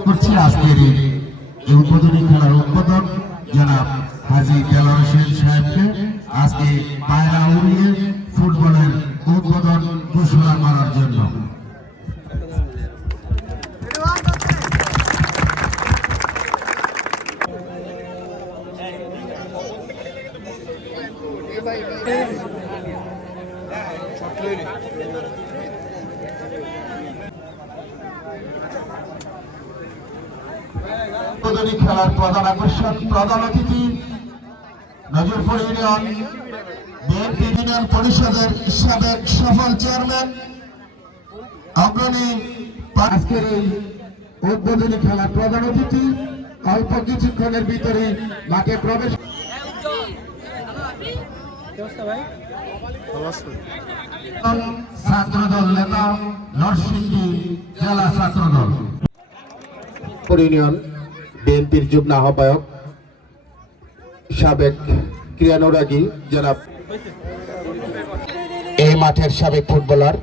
করছি আজকের এই উদ্বোধনী খেলার উদ্বোধন জনাব হাজি দেলোয়ার হোসেন সাহেবকে আজকে পায়রা উড়িয়ে উদ্বোধনী খেলার প্রধান আকর্ষণ, প্রধান অতিথি, নজরপুর ইউনিয়ন, বিএনপি ইউনিয়ন পরিষদের সাবেক সফল চেয়ারম্যান, অগ্রণী আজকের এই উদ্বোধনী খেলার প্রধান অতিথি, অল্প কিছুক্ষণের ভিতরে মাঠে প্রবেশ ছাত্রদল নেতা নরসিংদী জেলা ছাত্রদল। ইউনিয়ন বিএনপির যুগ্ম আহ্বায়ক সাবেক ক্রিয়ানুরাগী জনাব এই মাঠের সাবেক ফুটবলার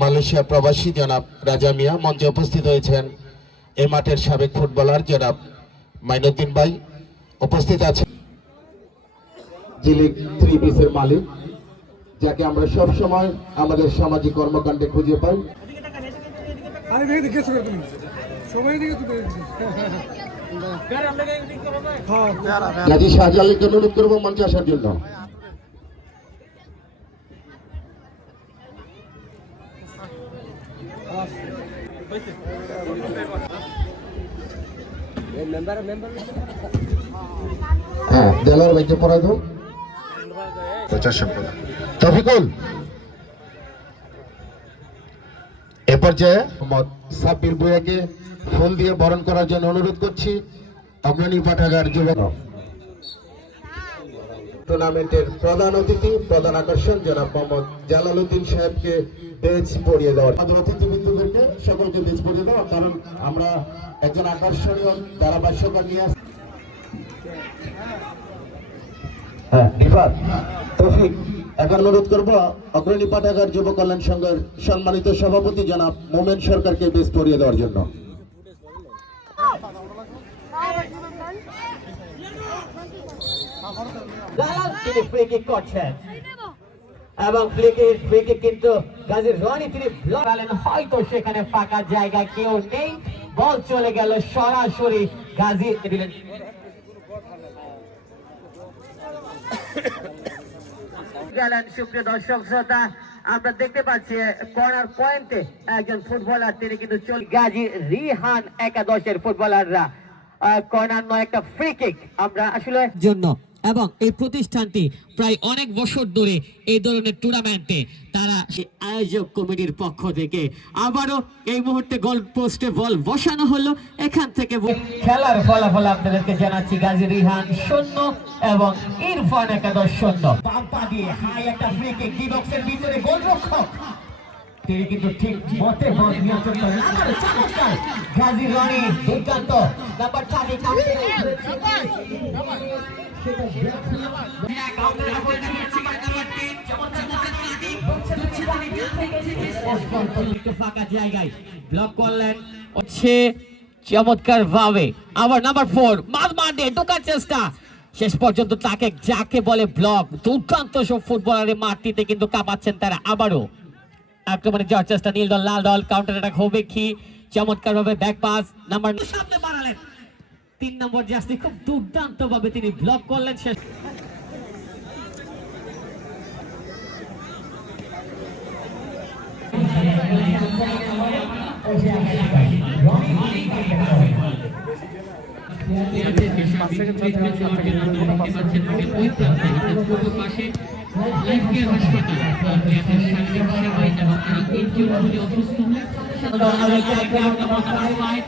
মালয়েশিয়া প্রবাসী জনাব রাজা মিয়া মঞ্চে উপস্থিত হয়েছেন। এই মাঠের সাবেক ফুটবলার জনাব মাইনুদ্দিন ভাই উপস্থিত আছেন। জিলিক থ্রি পিসের মালিক যাকে আমরা সব সময় আমাদের সামাজিক কর্মকাণ্ডে খুঁজে পাই। হ্যাঁ। গাজী শাহজালালকে অনুরোধ করব মঞ্চে আসার জন্য। হ্যাঁ দেলার ভাইকে পড়াই দাও। প্রচার সম্পাদক। তফিকুল, এ পর্যায়ে মোহাম্মদ সাব্বির বুয়াকে ফুল দিয়ে বরণ করার জন্য অনুরোধ করছি। অগ্রণী পাঠাগার যুবক টুর্নামেন্টের প্রধান অতিথি, প্রধান আকর্ষণ, জনাব মোহাম্মদ জালালউদ্দিন সাহেবকে বেজ পড়িয়ে দেওয়ার অতিথিবৃন্দদেরকে সকলকে বেজ পড়িয়ে দেওয়া কারণ আমরা একজন আকর্ষণীয় ধারাভাষ্যকার নিয়ে আসছি। হ্যাঁ অনুরোধ করব অগ্রণী যুব কল্যাণ সম্মানিত সভাপতি জনাব মোমেন সরকারকে বেশ পড়িয়ে দেওয়ার জন্য। এবং কিন্তু হয়তো সেখানে ফাঁকা জায়গা কেউ নেই। বল চলে গেল সরাসরি গাজী গেলেন, সুপ্রিয় দর্শক, শ্রোতা, আমরা দেখতে পাচ্ছি কর্নার পয়েন্টে একজন ফুটবলার তিনি কিন্তু চল গাজী রিহান একাদশের ফুটবলাররা কর্নার নয়, একটা ফ্রি কিক আমরা আসলে জন্য এবং এই প্রতিষ্ঠানটি প্রায় অনেক বছর ধরে এই ধরনের টুর্নামেন্টে তারা আয়োজক কমিটির পক্ষ থেকে আবারও এই মুহূর্তে গোল পোস্টে বল বসানো হলো। এখান থেকে খেলার ফলাফল আপনাদেরকে জানাচ্ছি গাজী রিহান শূন্য এবং ইরফান একাদশ শূন্য। বাম দিয়ে হাই একটা ফ্রি কিক ডি বক্সের ভিতরে গোলরক্ষক। তিনি কিন্তু ঠিক মতে বল নিয়ন্ত্রণ করেন। আবারও চমৎকার। গাজী রনি দুর্দান্ত। নাম্বার থার্টি চমৎকার ভাবে। আবার নাম্বার ফোর মাঝ ঢোকার চেষ্টা। শেষ পর্যন্ত তাকে যাকে বলে ব্লক, দুর্দান্ত সব ফুটবলারের মাঠটিতে কিন্তু কাঁপাচ্ছেন তারা আবারও। আক্রমণে যাওয়ার চেষ্টা, নীল দল, লাল দল কাউন্টার অ্যাটাক হবে কি? চমৎকার ভাবে ব্যাক পাস নাম্বার সামনে তিন নম্বর জার্সি খুব দুর্দান্ত ভাবে তিনি ব্লক করলেন শেষ অসুস্থ হয়